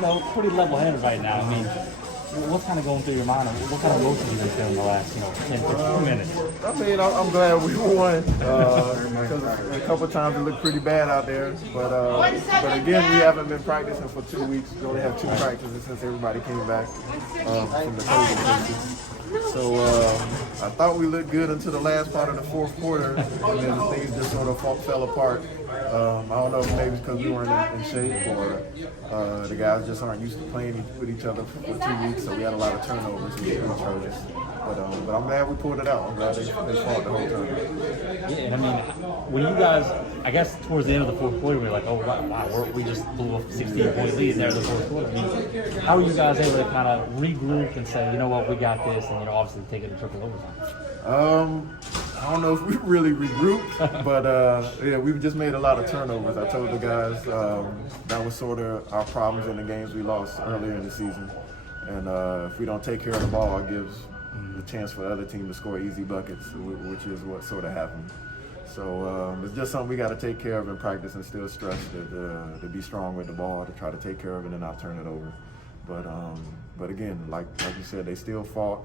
pretty level-headed right now. I mean, what's kind of going through your mind? What kind of emotions have you been feeling the last, 10, 15 minutes? I mean, I'm glad we won because a couple of times it looked pretty bad out there. But again, we haven't been practicing for 2 weeks. We only have 2 practices since everybody came back from the COVID cases. So I thought we looked good until the last part of the fourth quarter, and then things just sort of fell apart. I don't know if maybe because we weren't in shape or the guys just aren't used to playing with each other for 2 weeks, so we had a lot of turnovers and which hurt us. But I'm glad we pulled it out. I'm glad they fought the whole time. Yeah, and I mean, when you guys, I guess towards the end of the fourth quarter, we were like, oh, wow, we just blew a 16-point lead there in the fourth quarter. I mean, how are you guys able to kind of regroup and say, you know what, we got this, and obviously take it to triple overtime? I don't know if we really regrouped, but yeah, we've just made a lot of turnovers. I told the guys that was sort of our problems in the games we lost earlier in the season. And if we don't take care of the ball, it gives the chance for the other team to score easy buckets, which is what sort of happened. So it's just something we got to take care of in practice and still stress to be strong with the ball, to try to take care of it and not turn it over. But again, like you said, they still fought.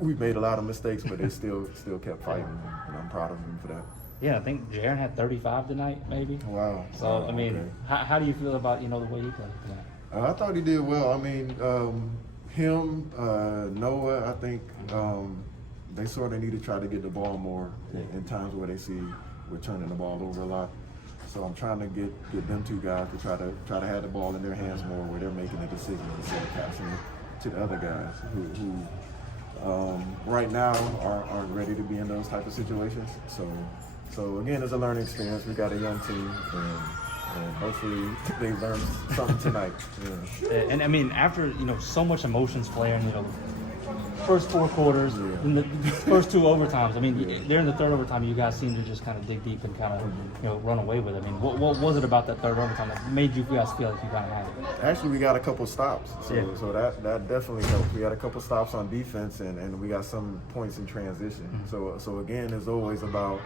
We made a lot of mistakes, but they still kept fighting, and I'm proud of them for that. Yeah, I think Jarod had 35 tonight, maybe. Wow. So, I mean, okay. how do you feel about, the way he played tonight? I thought he did well. I mean, him, Noah, I think they sort of need to try to get the ball more in times where they see we're turning the ball over a lot. So I'm trying to get them 2 guys to try to have the ball in their hands more, where they're making the decisions instead of passing it to the other guys who right now aren't ready to be in those type of situations. So again, it's a learning experience. We got a young team, and hopefully they learn something tonight. Yeah. And I mean, after so much emotions flaring, first 4 quarters, and the first 2 overtimes. I mean, during the third overtime, you guys seemed to just kind of dig deep and kind of run away with it. I mean, what was it about that third overtime that made you guys feel like you kind of had it? Actually, we got a couple stops, so that definitely helped. We had a couple stops on defense, and we got some points in transition. So again, it's always about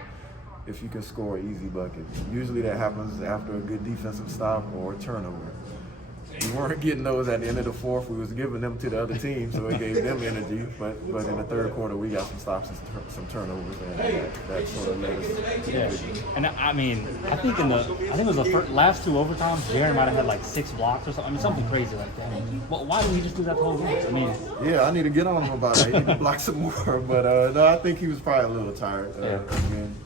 if you can score an easy bucket. Usually that happens after a good defensive stop or a turnover. We weren't getting those at the end of the fourth. We was giving them to the other team, so it gave them energy. But in the third quarter, we got some stops and some turnovers, and that sort of led us. Yeah, and I mean, I think it was the last 2 overtimes, Jarod might have had like 6 blocks or something. I mean, something crazy like that. Well, why didn't he just do that the whole game? I mean, yeah, I need to get on him about that. He need to block some more. But no, I think he was probably a little tired. Again.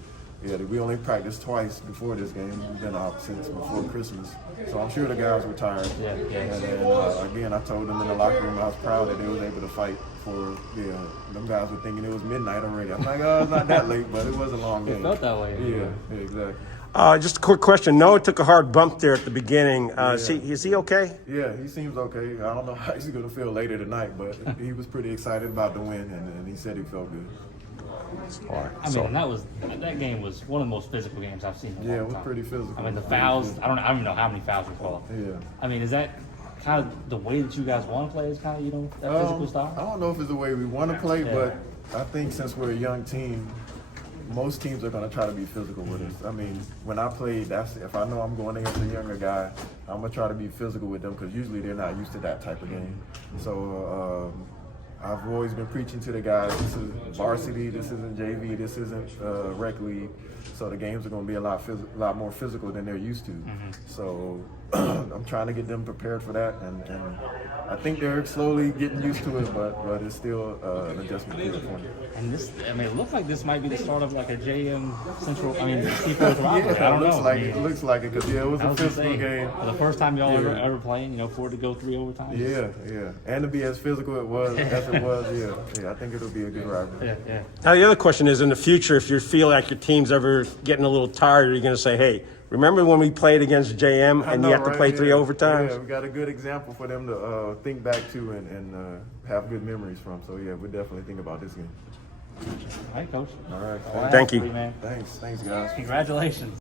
Yeah, we only practiced twice before this game. We've been out since before Christmas. So I'm sure the guys were tired. Yeah. And then, again, I told them in the locker room I was proud that they was able to fight for, them guys were thinking it was midnight already. I'm like, oh, it's not that late, but it was a long game. It felt that way. Yeah, exactly. Just a quick question. Noah took a hard bump there at the beginning. Is he okay? Yeah, he seems okay. I don't know how he's going to feel later tonight, but he was pretty excited about the win, and he said he felt good. All right. I mean, that game was one of the most physical games I've seen. Yeah, it was pretty physical. I mean, the fouls. I don't even know how many fouls were called. Yeah. I mean, is that kind of the way that you guys want to play? Is kind of that physical style? I don't know if it's the way we want to play, but I think since we're a young team, most teams are going to try to be physical with us. I mean, when I played, if I know I'm going against a younger guy, I'm going to try to be physical with them because usually they're not used to that type of game. So I've always been preaching to the guys, this is varsity, this isn't JV, this isn't rec league. So the games are going to be a lot more physical than they're used to. So I'm trying to get them prepared for that, and I think they're slowly getting used to it, but it's still an adjustment period for them. And it looks like this might be the start of like a JM Seaforth rivalry. Yeah, I don't know. It looks like it because it was a physical game. For the first time y'all ever playing, for it to go 3 overtimes. Yeah, and to be as physical as it was, yeah, I think it'll be a good rivalry. Yeah. Now the other question is, in the future, if you feel like your team's ever getting a little tired, are you going to say, hey, remember when we played against JM and you have to play 3 overtimes? Yeah, we got a good example for them to think back to and have good memories from. So, yeah, we definitely think about this game. All right, Coach. All right. Thank you. Man. Thanks, guys. Congratulations.